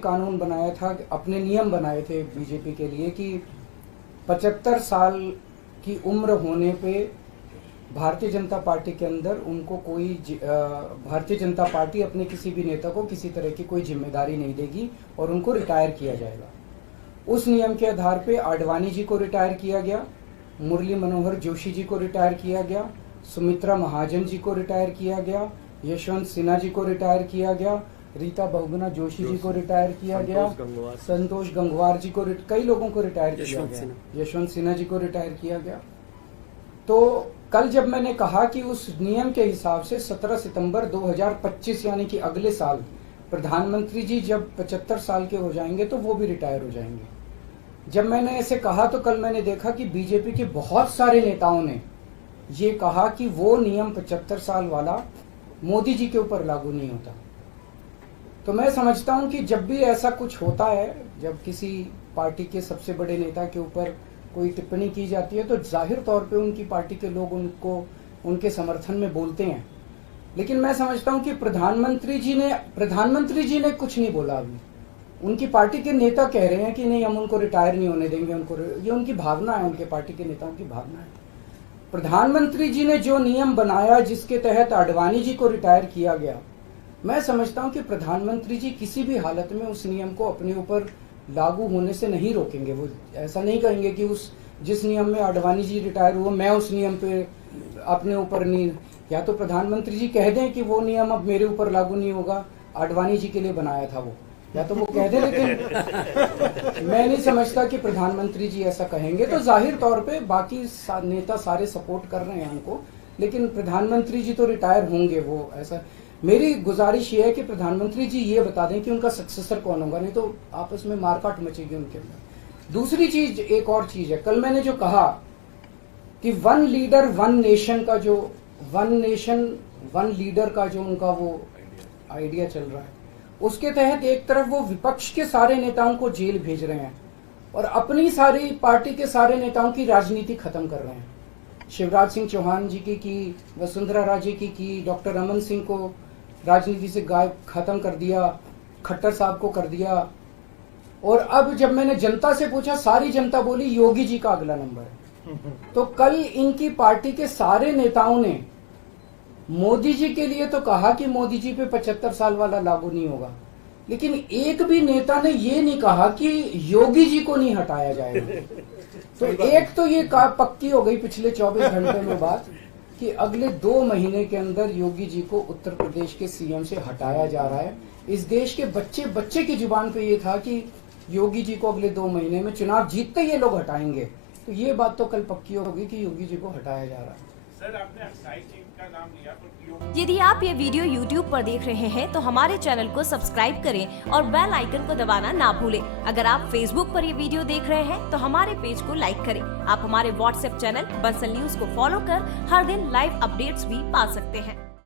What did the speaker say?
कानून बनाया था, अपने नियम बनाए थे बीजेपी के लिए कि 75 साल की उम्र होने पे भारतीय जनता पार्टी के अंदर उनको भारतीय जनता पार्टी अपने किसी भी नेता को किसी तरह की कोई जिम्मेदारी नहीं देगी और उनको रिटायर किया जाएगा। उस नियम के आधार पे आडवाणी जी को रिटायर किया गया, मुरली मनोहर जोशी जी को रिटायर किया गया, सुमित्रा महाजन जी को रिटायर किया गया, यशवंत सिन्हा जी को रिटायर किया गया, रीता बहुगुणा जोशी जी को रिटायर किया गया, संतोष गंगवार जी को, कई लोगों को रिटायर किया गया, यशवंत सिन्हा जी को रिटायर किया गया। तो कल जब मैंने कहा कि उस नियम के हिसाब से 17 सितंबर 2025 यानी कि अगले साल प्रधानमंत्री जी जब 75 साल के हो जाएंगे तो वो भी रिटायर हो जाएंगे। जब मैंने ऐसे कहा तो कल मैंने देखा कि बीजेपी के बहुत सारे नेताओं ने ये कहा कि वो नियम 75 साल वाला मोदी जी के ऊपर लागू नहीं होता। तो मैं समझता हूं कि जब भी ऐसा कुछ होता है, जब किसी पार्टी के सबसे बड़े नेता के ऊपर कोई टिप्पणी की जाती है तो जाहिर तौर पे उनकी पार्टी के लोग उनको उनके समर्थन में बोलते हैं। लेकिन मैं समझता हूं कि प्रधानमंत्री जी ने कुछ नहीं बोला। अभी उनकी पार्टी के नेता कह रहे हैं कि नहीं, हम उनको रिटायर नहीं होने देंगे, ये उनकी भावना है, उनके पार्टी के नेताओं की भावना है। प्रधानमंत्री जी ने जो नियम बनाया जिसके तहत आडवाणी जी को रिटायर किया गया, मैं समझता हूं कि प्रधानमंत्री जी किसी भी हालत में उस नियम को अपने ऊपर लागू होने से नहीं रोकेंगे। वो ऐसा नहीं कहेंगे कि उस जिस नियम में आडवाणी जी रिटायर हुए मैं उस नियम पे अपने ऊपर नहीं, या तो प्रधानमंत्री जी कह दें कि वो नियम अब मेरे ऊपर लागू नहीं होगा, आडवाणी जी के लिए बनाया था वो, या तो वो कह दें। लेकिन मैं नहीं समझता कि प्रधानमंत्री जी ऐसा कहेंगे। तो जाहिर तौर पे बाकी नेता सारे सपोर्ट कर रहे हैं उनको, लेकिन प्रधानमंत्री जी तो रिटायर होंगे। वो ऐसा, मेरी गुजारिश ये है कि प्रधानमंत्री जी ये बता दें कि उनका सक्सेसर कौन होगा, नहीं तो आपस में मारकाट मचेगी उनके अंदर। दूसरी चीज, एक और चीज है, कल मैंने जो कहा कि वन लीडर वन नेशन का जो वन नेशन वन लीडर का जो उनका वो आइडिया चल रहा है, उसके तहत एक तरफ वो विपक्ष के सारे नेताओं को जेल भेज रहे हैं और अपनी सारी पार्टी के सारे नेताओं की राजनीति खत्म कर रहे हैं। शिवराज सिंह चौहान जी की, वसुंधरा राजे की, डॉक्टर रमन सिंह को राजनीति से गायब खत्म कर दिया, खट्टर साहब को कर दिया। और अब जब मैंने जनता से पूछा, सारी जनता बोली योगी जी का अगला नंबर है। तो कल इनकी पार्टी के सारे नेताओं ने मोदी जी के लिए तो कहा कि मोदी जी पे 75 साल वाला लागू नहीं होगा, लेकिन एक भी नेता ने ये नहीं कहा कि योगी जी को नहीं हटाया जाएगा। तो एक तो ये पक्की हो गई पिछले 24 घंटे में बात कि अगले 2 महीने के अंदर योगी जी को उत्तर प्रदेश के सीएम से हटाया जा रहा है। इस देश के बच्चे की जुबान पे ये था कि योगी जी को अगले 2 महीने में चुनाव जीतते ये लोग हटाएंगे। तो ये बात तो कल पक्की होगी कि योगी जी को हटाया जा रहा है। सर, आपने अक्साई चीफ का नाम लिया, तो यदि आप ये वीडियो YouTube पर देख रहे हैं तो हमारे चैनल को सब्सक्राइब करें और बेल आइकन को दबाना ना भूलें। अगर आप Facebook पर ये वीडियो देख रहे हैं तो हमारे पेज को लाइक करें। आप हमारे WhatsApp चैनल बंसल न्यूज को फॉलो कर हर दिन लाइव अपडेट्स भी पा सकते हैं।